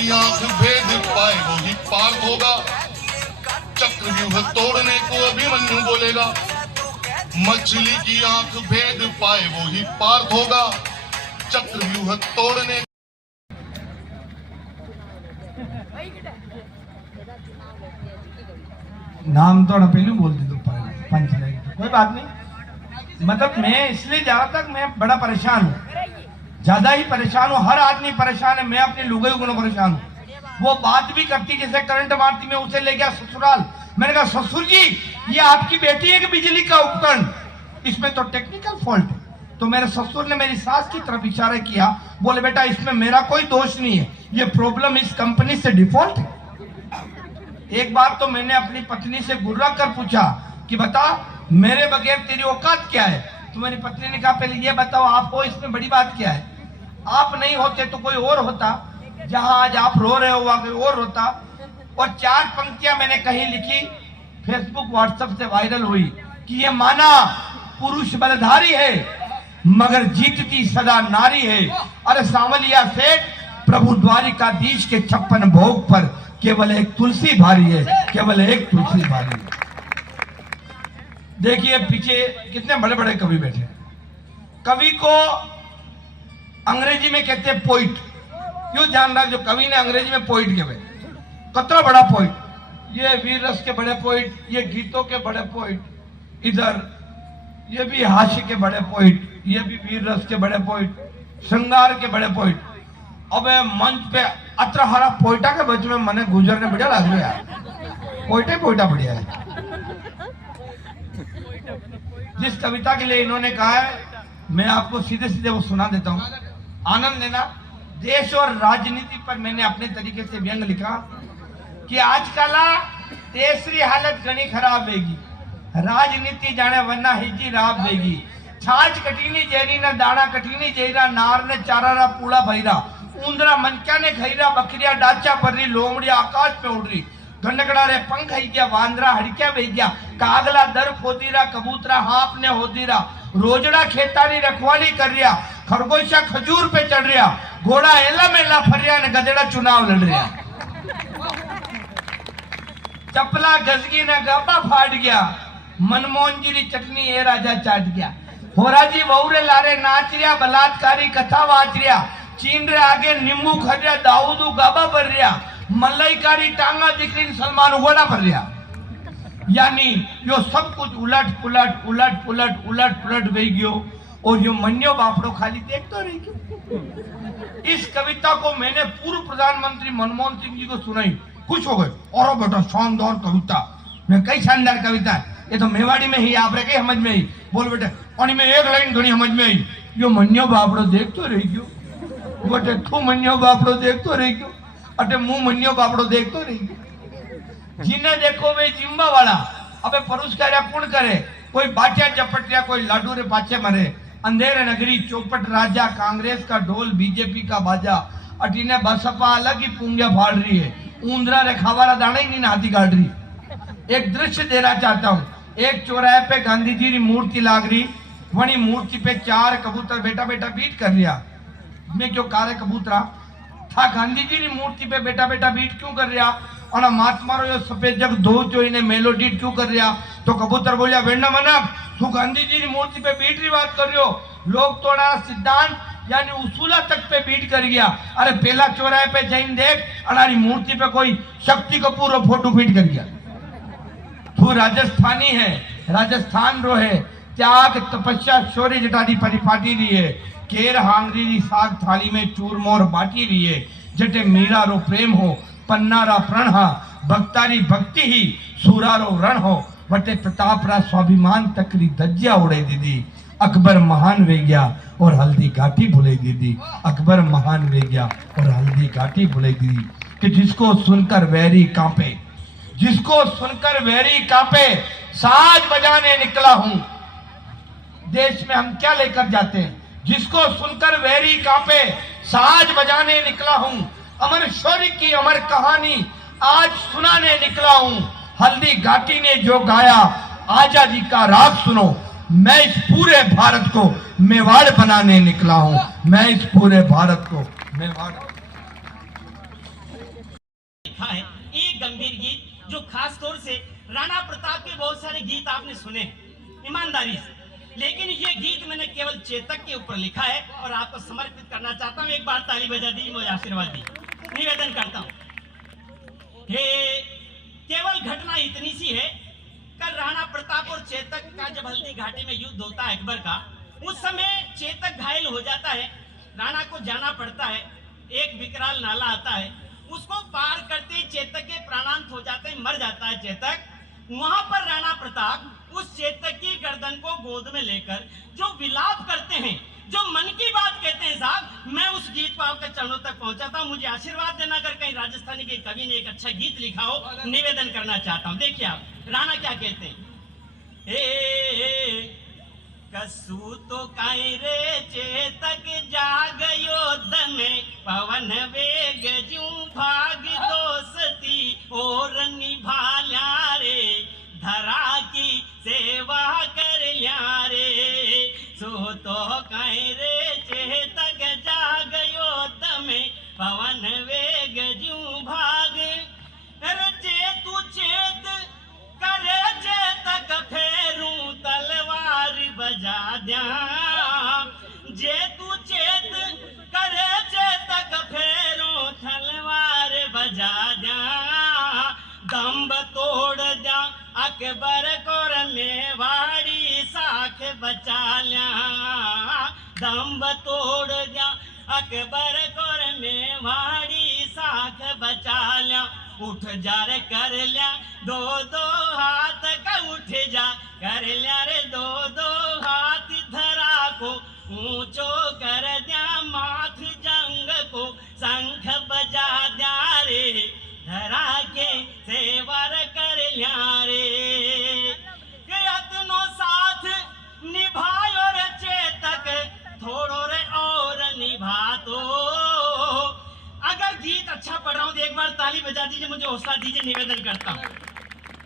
की आंख भेद पाए वो ही पार होगा। चक्रव्यूह तोड़ने को अभिमन्यु बोलेगा। मछली की आंख भेद पाए वो ही पार होगा। चक्रव्यूह तोड़ने नाम तो पहलू बोल दी पंच नहीं तो कोई बात नहीं। मतलब मैं इसलिए जा रहा था कि मैं बड़ा परेशान हूँ, ज्यादा ही परेशान हूँ। हर आदमी परेशान है, मैं अपने लुगाई गुणों परेशान हूँ। वो बात भी करती जैसे करंट मारती, मैं उसे ले गया ससुराल। मैंने कहा ससुर जी ये आपकी बेटी है कि बिजली का उपकरण, इसमें तो टेक्निकल फॉल्ट है। तो मेरे ससुर ने मेरी सास की तरफ इशारा किया, बोले बेटा इसमें मेरा कोई दोष नहीं है, ये प्रॉब्लम इस कंपनी से डिफॉल्ट है। एक बार तो मैंने अपनी पत्नी से गुर्रा कर पूछा कि बता मेरे बगैर तेरी औकात क्या है। तो मेरी पत्नी ने कहा पहले ये बताओ आपको इसमें बड़ी बात क्या है। आप नहीं होते तो कोई और होता, जहां आज आप रो रहे हो वहां कोई और होता। और 4 पंक्तियां मैंने कहीं लिखी, फेसबुक व्हाट्सएप से वायरल हुई कि ये माना पुरुष बलधारी है मगर जीतती सदा नारी है। अरे सांवलिया सेठ प्रभु द्वारिकाधीश के 56 भोग पर केवल एक तुलसी भारी है, केवल एक तुलसी भारी है। देखिए पीछे कितने बड़े बड़े कवि बैठे हैं। कवि को अंग्रेजी में कहते हैं पोइट। क्यों जान रहा जो कवि ने अंग्रेजी में पोइट के कतरा बड़ा पोइट, ये वीर रस के बड़े पोइट, ये गीतों के बड़े पोइट, इधर ये भी हास्य के बड़े पोइट, ये भी वीर रस के बड़े पोइट, श्रृंगार के बड़े पोइट। अब मंच पे अत्र हरा पोइटा के बच में मने गुजरने बढ़िया लग रहा है। पोइटा पोइटा बढ़िया है। जिस कविता के लिए इन्होंने कहा है मैं आपको सीधे सीधे वो सुना देता हूँ, आनंद लेना। देश और राजनीति पर मैंने अपने तरीके से व्यंग लिखा कि आजकल तेसरी हालत घनी खराब होगी, राजनीति जाने वरना हिजी राब देगी। छाछ कटीनी जेरी ना दाना कटीनी जेरा, नार ने चारा रा पूड़ा भैरा, ऊंदरा मनक्या ने खैरा, बकरिया डाचा पर रही, लोमड़िया आकाश पे उड़ रही, गंडकड़ा रे पंख ही गया, वांदरा हड़क्या बह गया, कागला दर खोदी रहा, कबूतरा हाफ ने होदी रहा, रोजड़ा खेतारी रखवाली कर रिया, खरगोशा खजूर पे चढ़ रिया, घोड़ा एला मेला फरिया ने गधेड़ा चुनाव लड़ रिया। चपला गजगी ने गाबा फाड़ गया, मनमोहन जी री चटनी ए राजा चाट गया। होराजी वहुरे लारे नाच रिया, बलात्कारी कथा वाच रिया, चीन रे आगे नींबू खरिया, दाऊदू गाबा भर रिया, मलईकारी टांगा दिखरी सलमान उगड़ा भर रिया। यानी यो सब कुछ उलट पुलट उलट पुलट उलट पुलट बह गयो और यो मन्यो बापड़ो खाली देखते रह गयो। इस कविता को मैंने पूर्व प्रधानमंत्री मनमोहन सिंह जी को सुनाई, खुश हो गए। और बेटा शानदार कविता, मैं कई शानदार कविता है, ये तो मेवाड़ी में ही आप कई समझ में आई। बोल बेटे और मैं एक लाइन घनी समझ में आई, यो मन्यो बापड़ो देखते रह गयो, बेटे तू मन्यो बापड़ो देखते रह गयो, अटे मुंह मन्यो बापड़ो देखते रह गयो। जिन्हें देखो वे जिम्बा वाला, अबे पुरस्कार कौन करे, कोई बाटिया चपटिया, कोई लाडू रे पाछे मरे। अंधेरे नगरी चौपट राजा, कांग्रेस का ढोल बीजेपी का बाजा, अटीने बसपा अलग ही पुंगिया फाड़ रही है, ऊंदरा रे खावारा दाना ही नहीं हाथी काट रही। एक दृश्य देना चाहता हूँ, एक चौराहे पे गांधी जी की मूर्ति लाग रही, वही मूर्ति पे 4 कबूतर बेटा बेटा बीट कर रिया। मैं क्यों कारे कबूतरा था गांधी जी की मूर्ति पे बेटा बेटा बीट क्यों कर रिया, और महात्मा रो सफेद जग दो चोरी मेलोडी क्यों कर रिया। तो कबूतर बोलिया वेंडा मनक तू गांधी जी की मूर्ति पे बीट री बात कर रही हो, लोग तोड़ा सिद्धांत यानी उसूला तक पे बीट कर गया। अरे पहला चौराहे पे जाइन देख, अनारी मूर्ति पे कोई शक्ति कपूर रो फोटो फीट कर गया। तू राजस्थानी है, राजस्थान रो है, त्याग तपस्या शौर्य जटादी परिपाटी रही है, केर हांगरी री साग थाली में चूरमोर बाटी रही है, जटे मीरा रो प्रेम हो, पन्नारा प्रण हा, भक्तारी भक्ति ही सूरारो रण हो, वटे प्रताप रा स्वाभिमान तकरी धज्जिया उड़े दीदी। अकबर महान वे गया और हल्दी घाटी भूले दीदी, अकबर महान वे गया और हल्दी घाटी भूले दीदी। कि जिसको सुनकर वैरी कांपे, जिसको सुनकर वैरी कांपे, साज बजाने निकला हूं। देश में हम क्या लेकर जाते हैं, जिसको सुनकर वैरी कांपे, साज बजाने निकला हूं। अमर शौर्य की अमर कहानी आज सुनाने निकला हूं। हल्दी घाटी ने जो गाया आजादी का राग सुनो, मैं इस पूरे भारत को मेवाड़ बनाने निकला हूं, मैं इस पूरे भारत को मेवाड़। है एक गंभीर गीत जो खास तौर से राणा प्रताप के बहुत सारे गीत आपने सुने ईमानदारी से, लेकिन ये गीत मैंने केवल चेतक के ऊपर लिखा है और आपको समर्पित करना चाहता हूँ। एक बार ताली बजा दी, मुझे आशीर्वाद दी, निवेदन करता हूँ। हे केवल घटना इतनी सी है, कल राणा प्रताप और चेतक का जब हल्दी घाटी में युद्ध होता है अकबर का, उस समय चेतक घायल हो जाता है, राणा को जाना पड़ता है। एक विकराल नाला आता है, उसको पार करते ही चेतक के प्राणांत हो जाते हैं, मर जाता है चेतक। वहां पर राणा प्रताप उस चेतक की गर्दन को गोद में लेकर जो विलाप करते हैं, जो मन की बात कहते हैं साहब, मैं उस गीत को आपके चरणों तक पहुंचाता हूं। मुझे आशीर्वाद देना, अगर कहीं राजस्थानी के कवि ने एक अच्छा गीत लिखा हो, निवेदन करना चाहता हूं। देखिए आप राणा क्या कहते हैं। हे कसू तो काई रे चेतक जागयो दमे, पवन वेग जू भाग दोस्ती और निभाल्या रे, धरा की सेवा कर लिया रे। सो तो काई रे चेतक जागयो दमे, पवन वेग जू भाग, अरे तू चेत करे चेतक फेरू तलवार बजा द्या, जे तू चेत करे चेतक फेरू तलवार बजा द्या, दम्ब तोड़ द्या अकबर कोर मेवाड़ी साख बचा लिया, दम्ब तोड़ द्या अकबर कोर मेवाड़ी साख बचा लिया। उठ जा रे कर लिया दो दो हाथ का, उठ जा कर लिया रे दो दो हाथ, धरा को ऊंचो कर दिया, माथ जंग को शंख बजा दिया रे, धरा के सेवर कर लिया रे। यत्नो साथ निभायो रे चेतक, थोड़ो रे और निभा दो। अगर गीत अच्छा पढ़ रहा हूं तो एक बार ताली बजा दीजिए, मुझे हौसला दीजिए, निवेदन करता हूं।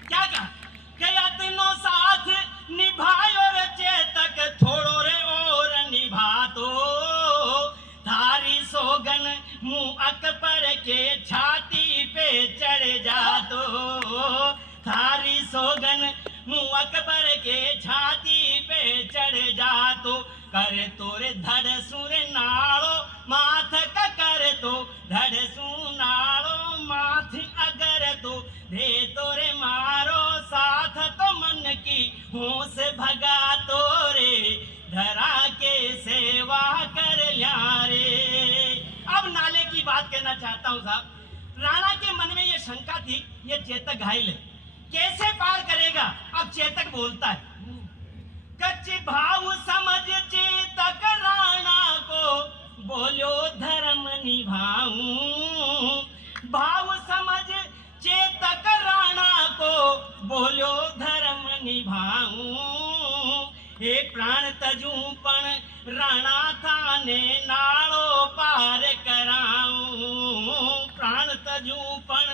क्या कहा, तीनों साथ निभायो रे चेतक, थोड़ो रे और निभा दो, थारी सोगन मुंह अकबर के छाती पे चढ़ जा दो, थारी सोगन मुंह अकबर के छाती पे चढ़ जा तो, कर तोरे धड़ सुर नाड़ो माथ का, कर तो धड़ सुनाड़ो माथ अगर तो, दे तोरे मारो साथ तो मन की होश भगा तोरे, धरा के सेवा कर लिया रे। अब नाले की बात कहना चाहता हूँ साहब। राणा के मन में ये शंका थी, ये चेतक घायल है, कैसे पार करेगा। अब चेतक बोलता है, कच्च भाव समझ चेतक राणा को, बोलो धर्म निभाऊं, भाव समझ चेतक राणा को, बोलो धर्म निभाऊं, हे प्राण तजू पण राणा थाने नाड़ो पार कराऊं, प्राण तजू पण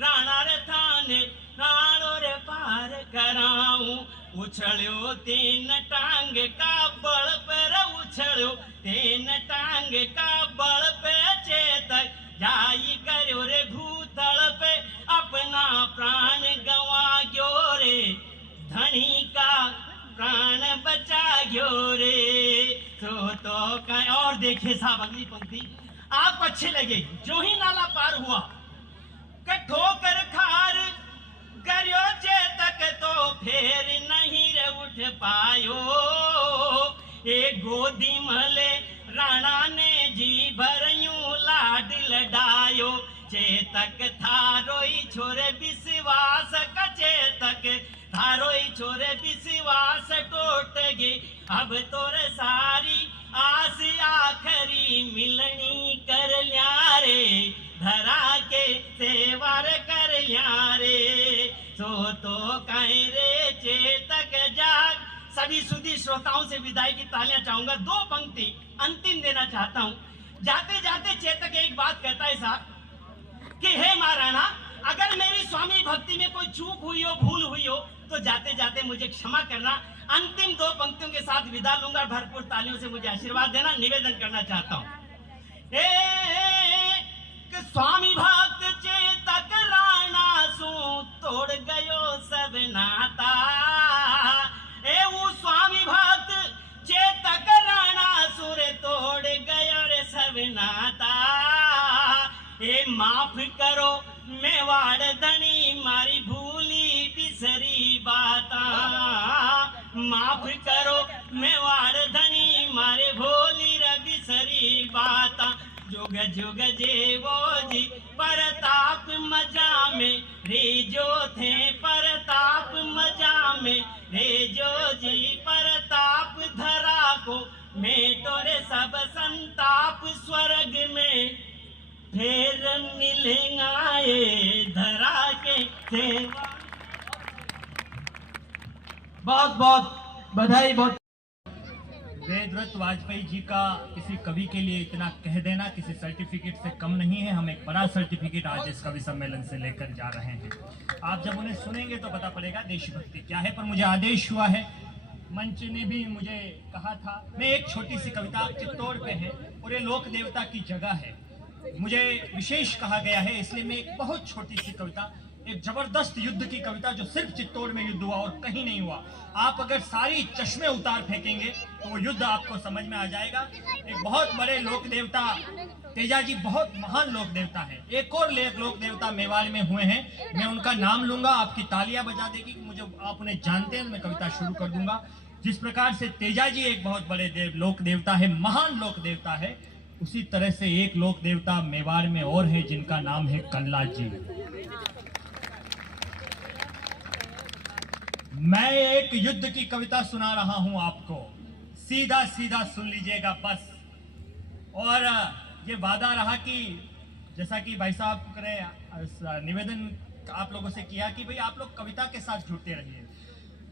राणा रे थाने नाड़ो रे पार कराऊं। उछड़ो तीन टांग का बल पर, उछड़ो तीन टांग का बल पे चेतक, जाई करो रे भूतल पे अपना प्राण गवा गयो रे, धनी का प्राण बचा गयो रे। तो कहीं और देखे साहब अगली पंक्ति आप अच्छे लगे। जो ही नाला पार हुआ, ठोकर खार करियो चेतक तो फेर नहीं रे उठ पायो, एक गोदी मले राणा ने जी भरयूं लाड लडायो, चेतक थारोई छोरे विश्वास का, चेतक थारोई छोरे विश्वास टूट गे, अब तोरे सारी आस आखरी मिलनी कर लिया रे, धरा के सेवार कर लिया रे। सो तो कहीं रे चेतक जाग। सभी सुधी श्रोताओं से विदाई की तालियां चाहूंगा। दो पंक्ति अंतिम देना चाहता हूं। जाते जाते चेतक एक बात कहता है साहब कि हे महाराणा, अगर मेरी स्वामी भक्ति में कोई चूक हुई हो, भूल हुई हो, तो जाते जाते मुझे क्षमा करना। अंतिम दो पंक्तियों के साथ विदा लूंगा। भरपूर तालियों से मुझे आशीर्वाद देना। निवेदन करना चाहता हूं, स्वामी भक्त चेतक तोड़ गयो सब नाता। એવું સ્વામી ભક્ત ચેતક રાણાસુર તોડ ગયો રે सब नाता। એ માફ કરો મેવાડ ધણી મારી ભૂલી બિસરી બાતા। માફ કરો મેવાડ ધણી મારે ભોલી રે બિસરી બાતા। जुग जुग जेवो जी परताप मजा में रेजो थे परताप मजा में रेजो जी परताप धरा को मैं तोरे सब संताप स्वर्ग में फिर मिलेंगा ये धरा के थे। बहुत बहुत बधाई। बहुत वेदव्रत वाजपेयी जी का किसी कवि के लिए इतना कह देना किसी सर्टिफिकेट से कम नहीं है। हम एक बड़ा सर्टिफिकेट आज इस कवि सम्मेलन से लेकर जा रहे हैं। आप जब उन्हें सुनेंगे तो पता पड़ेगा देशभक्ति क्या है। पर मुझे आदेश हुआ है, मंच ने भी मुझे कहा था, मैं एक छोटी सी कविता चित्तौड़ पे है और ये लोक देवता की जगह है, मुझे विशेष कहा गया है, इसलिए मैं एक बहुत छोटी सी कविता, एक जबरदस्त युद्ध की कविता जो सिर्फ चित्तौड़ में युद्ध हुआ और कहीं नहीं हुआ। आप अगर सारी चश्मे उतार फेंकेंगे तो वो युद्ध आपको समझ में आ जाएगा। एक बहुत बड़े लोक देवता तेजाजी बहुत महान लोक देवता है। एक और लोक देवता मेवाड़ में हुए हैं, मैं उनका नाम लूंगा, आपकी तालियां बजा देगी, मुझे आप उन्हें जानते हैं, मैं कविता शुरू कर दूंगा। जिस प्रकार से तेजाजी एक बहुत बड़े लोक देवता है, महान लोक देवता है, उसी तरह से एक लोक देवता मेवाड़ में और है जिनका नाम है कल्ला जी। मैं एक युद्ध की कविता सुना रहा हूं आपको, सीधा सीधा सुन लीजिएगा बस। और ये वादा रहा कि जैसा कि भाई साहब ने निवेदन आप लोगों से किया कि भाई आप लोग कविता के साथ जुड़ते रहिए।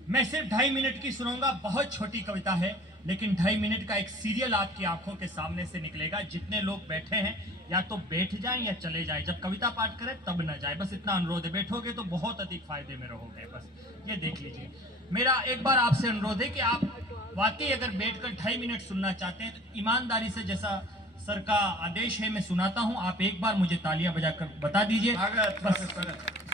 मैं सिर्फ 2.5 मिनट की सुनाऊंगा, बहुत छोटी कविता है, लेकिन 2.5 मिनट का एक सीरियल आपकी आंखों के सामने से निकलेगा। जितने लोग बैठे हैं या तो बैठ जाएं या चले जाएं, जब कविता पाठ करें तब न जाए, बस इतना अनुरोध है। बैठोगे तो बहुत अधिक फायदे में रहोगे, बस ये देख लीजिए। मेरा एक बार आपसे अनुरोध है कि आप वाकई अगर बैठकर 2.5 मिनट सुनना चाहते हैं तो ईमानदारी से, जैसा सर का आदेश है मैं सुनाता हूं, आप एक बार मुझे तालियां बजाकर बता दीजिए। बस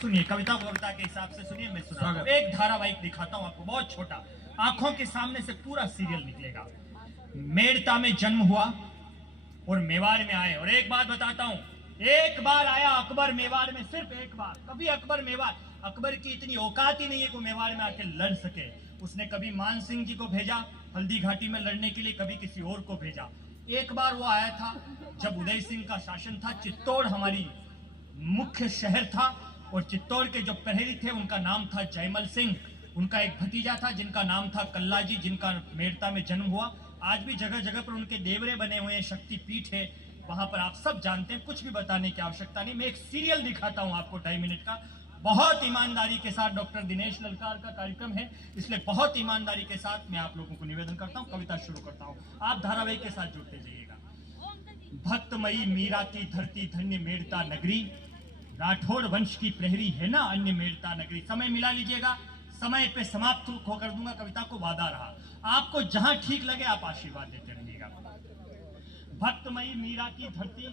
सुनिए, कविता के हिसाब से सुनिए, मैं सुनाता हूं। एक धारावाहिक दिखाता हूं आपको, बहुत छोटा, आंखों के सामने से पूरा सीरियल निकलेगा। मेड़ता में जन्म हुआ और मेवाड़ में आए। और एक बात बताता हूं, एक बार आया अकबर मेवाड़ में, सिर्फ एक बार। कभी अकबर मेवाड़, अकबर की इतनी औकात ही नहीं है कि मेवाड़ में आके लड़ सके। उसने कभी मान सिंह जी को भेजा हल्दी घाटी में लड़ने के लिए, कभी किसी और को भेजा। एक बार वो आया था जब उदय सिंह का शासन था, चित्तौड़ हमारी मुख्य शहर था, और चित्तौड़ के जो प्रहरी थे उनका नाम था जयमल सिंह। उनका एक भतीजा था जिनका नाम था कल्ला जी, जिनका मेड़ता में जन्म हुआ। आज भी जगह जगह पर उनके देवरे बने हुए हैं, शक्तिपीठ है वहां पर, आप सब जानते हैं, कुछ भी बताने की आवश्यकता नहीं। मैं एक सीरियल दिखाता हूं आपको 2.5 मिनट का, बहुत ईमानदारी के साथ। डॉक्टर दिनेश ललकार का कार्यक्रम है, इसलिए बहुत ईमानदारी के साथ मैं आप लोगों को निवेदन करता हूं, कविता शुरू करता हूं, आप धारावाहिक के साथ जुड़ते जाइएगा। भक्तमयी मीरा की धरती धन्य मेड़ता नगरी, राठौड़ वंश की प्रहरी है ना अन्य मेड़ता नगरी। समय मिला लीजिएगा, समय पे समाप्त होकर दूंगा कविता को, वादा रहा। आपको जहां ठीक लगे आप आशीर्वाद देते रहिएगा। भक्तमयी मीरा की धरती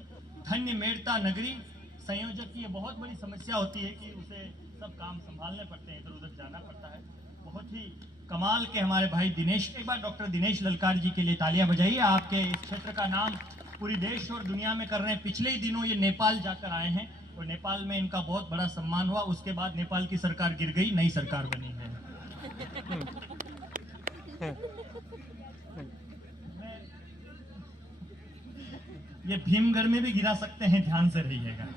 धन्य मेड़ता नगरी। संयोजक की ये बहुत बड़ी समस्या होती है कि उसे सब काम संभालने पड़ते हैं, इधर उधर जाना पड़ता है। बहुत ही कमाल के हमारे भाई दिनेश, एक बार डॉक्टर दिनेश ललकार जी के लिए तालियां बजाइए। आपके इस क्षेत्र का नाम पूरी देश और दुनिया में कर रहे हैं। पिछले ही दिनों ये नेपाल जाकर आए हैं और नेपाल में इनका बहुत बड़ा सम्मान हुआ। उसके बाद नेपाल की सरकार गिर गई, नई सरकार बनी है। ये भीमगढ़ में भी गिरा सकते हैं, ध्यान से रहिएगा।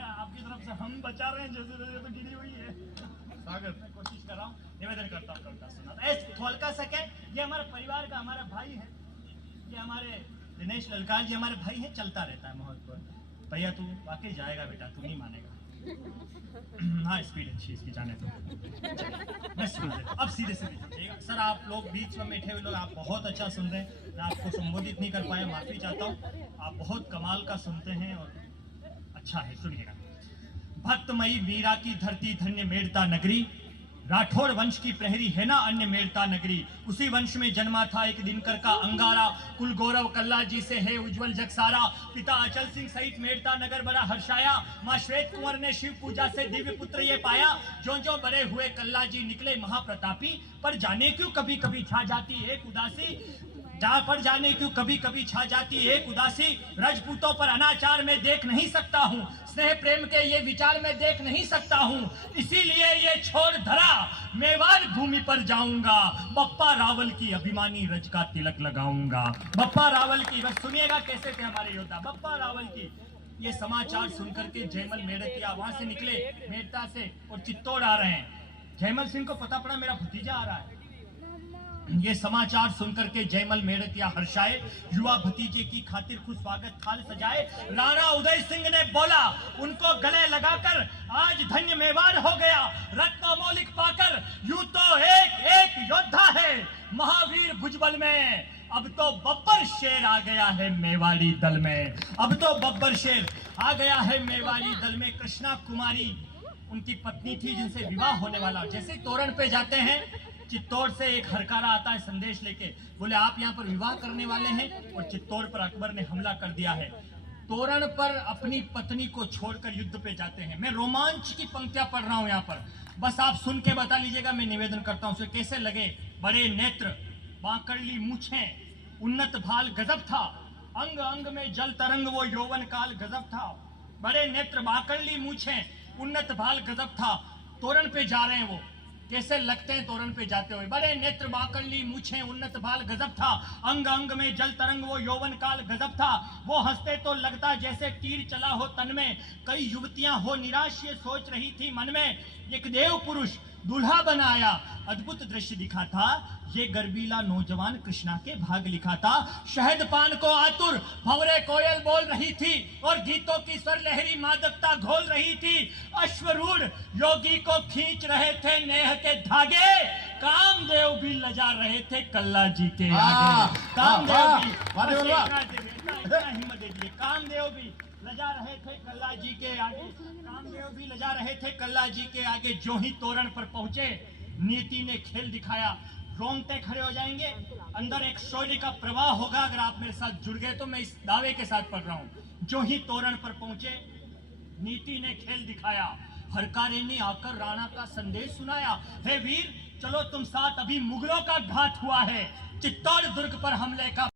आपकी तरफ से हम बचा रहे हैं, जैसे तो गिरी हुई है। सागर मैं कोशिश कर रहा हूँ, निवेदन करता हूँ कविता सुना। थोलका सके, ये हमारे परिवार का हमारा भाई है, ये हमारे दिनेश ललकार जी हमारे भाई हैं, चलता रहता है महत्व। भैया तू वाकई जाएगा बेटा, तू नहीं मानेगा। हाँ स्पीड अच्छी इसकी, जाने दो। अब सीधे सीधे सर, आप लोग बीच में बैठे हुए लोग, आप बहुत अच्छा सुन रहे हैं। मैं आपको संबोधित नहीं कर पाया, माफी चाहता हूँ। आप बहुत कमाल का सुनते हैं और अच्छा है, सुनिएगा। भक्तमयी वीरा की धरती धन्य मेड़ता नगरी, राठौड़ वंश की प्रहरी है ना अन्य मेड़ता नगरी, उसी वंश में जन्मा था एक दिनकर का अंगारा। कुल गौरव कल्ला जी से है उज्जवल जग सारा, पिता अचल सिंह सहित मेड़ता नगर बड़ा हर्षाया। माँ श्वेत कुंवर ने शिव पूजा से दिव्य पुत्र ये पाया, जो जो बड़े हुए कल्ला जी निकले महाप्रतापी। पर जाने क्यों कभी कभी छा जाती एक उदासी, जहां पर जाने क्यों कभी कभी छा जाती एक उदासी। राजपूतों पर अनाचार में देख नहीं सकता हूँ, स्नेह प्रेम के ये विचार में देख नहीं सकता हूँ, इसीलिए ये छोड़ धरा मेवाड़ भूमि पर जाऊंगा। बप्पा रावल की अभिमानी रज का तिलक लगाऊंगा। बप्पा रावल की, बस सुनिएगा कैसे थे हमारे योद्धा। बप्पा रावल की ये समाचार सुनकर के जयमल मेड़तिया वहां से निकले मेड़ता से और चित्तौड़ आ रहे हैं। जयमल सिंह को पता पड़ा मेरा भतीजा आ रहा है। ये समाचार सुनकर के जयमल मेड़तिया हर्षाए, युवा भतीजे की खातिर खुश स्वागत थाल सजाए। राणा उदय सिंह ने बोला उनको गले लगाकर, आज धन्य मेवाड़ हो गया रत्न मौलिक पाकर। यूं तो एक एक योद्धा है महावीर भुजबल में, अब तो बब्बर शेर आ गया है मेवाड़ी दल में। अब तो बब्बर शेर आ गया है मेवाड़ी दल में। कृष्णा कुमारी उनकी पत्नी थी जिनसे विवाह होने वाला। जैसे तोरण पे जाते हैं, चित्तौड़ से एक हरकारा आता है संदेश लेके, बोले आप यहाँ पर विवाह करने वाले हैं। और चित्तौड़ पर अकबर ने हमला कर दिया है। तोरण पर अपनी पत्नी को छोड़कर युद्ध पे जाते हैं। मैं रोमांच की पंक्तियां पढ़ रहा हूँ यहाँ पर, बस आप सुन के बता लीजिएगा। मैं निवेदन करता हूँ कैसे लगे। बड़े नेत्र, बांकड़ली मूछें, उन्नत भाल गजब था, अंग अंग में जल तरंग वो यौवन काल गजब था। बड़े नेत्र, बांकड़ली मूछें, उन्नत भाल गजब था। तोरण पे जा रहे हैं वो, कैसे लगते हैं तोरण पे जाते हुए। बड़े नेत्र, बाकली मूछें, उन्नत भाल गजब था, अंग अंग में जल तरंग वो यौवन काल गजब था। वो हंसते तो लगता जैसे तीर चला हो तन में, कई युवतियां हो निराश ये सोच रही थी मन में। एक देव पुरुष दूल्हा बनाया, अद्भुत दृश्य दिखा था, ये गर्वीला नौजवान कृष्णा के भाग लिखा था। शहद पान को आतुर भंवरे कोयल बोल रही थी, और गीतों की स्वर लहरी मादकता घोल रही थी। अश्वरूढ़ योगी को खींच रहे थे नेह के धागे, कामदेव भी लजा रहे थे कल्ला जी के आगे। कामदेव भी, हिम्मत दे दिए, कामदेव भी लजा रहे थे कल्ला जी के आगे। कामदेव भी लजा रहे थे कल्ला जी के आगे। जो ही तोरण पर पहुंचे, नीति ने खेल दिखाया। रोंगटे खड़े हो जाएंगे, अंदर एक शौर्य का प्रवाह होगा अगर आप मेरे साथ जुड़ गए तो। मैं इस दावे के साथ पढ़ रहा हूं। जो ही तोरण पर पहुंचे, नीति ने खेल दिखाया। हरकारे ने आकर राणा का संदेश सुनाया, हे वीर चलो तुम साथ, अभी मुगलों का घात हुआ है। चित्तौड़ दुर्ग पर हमले का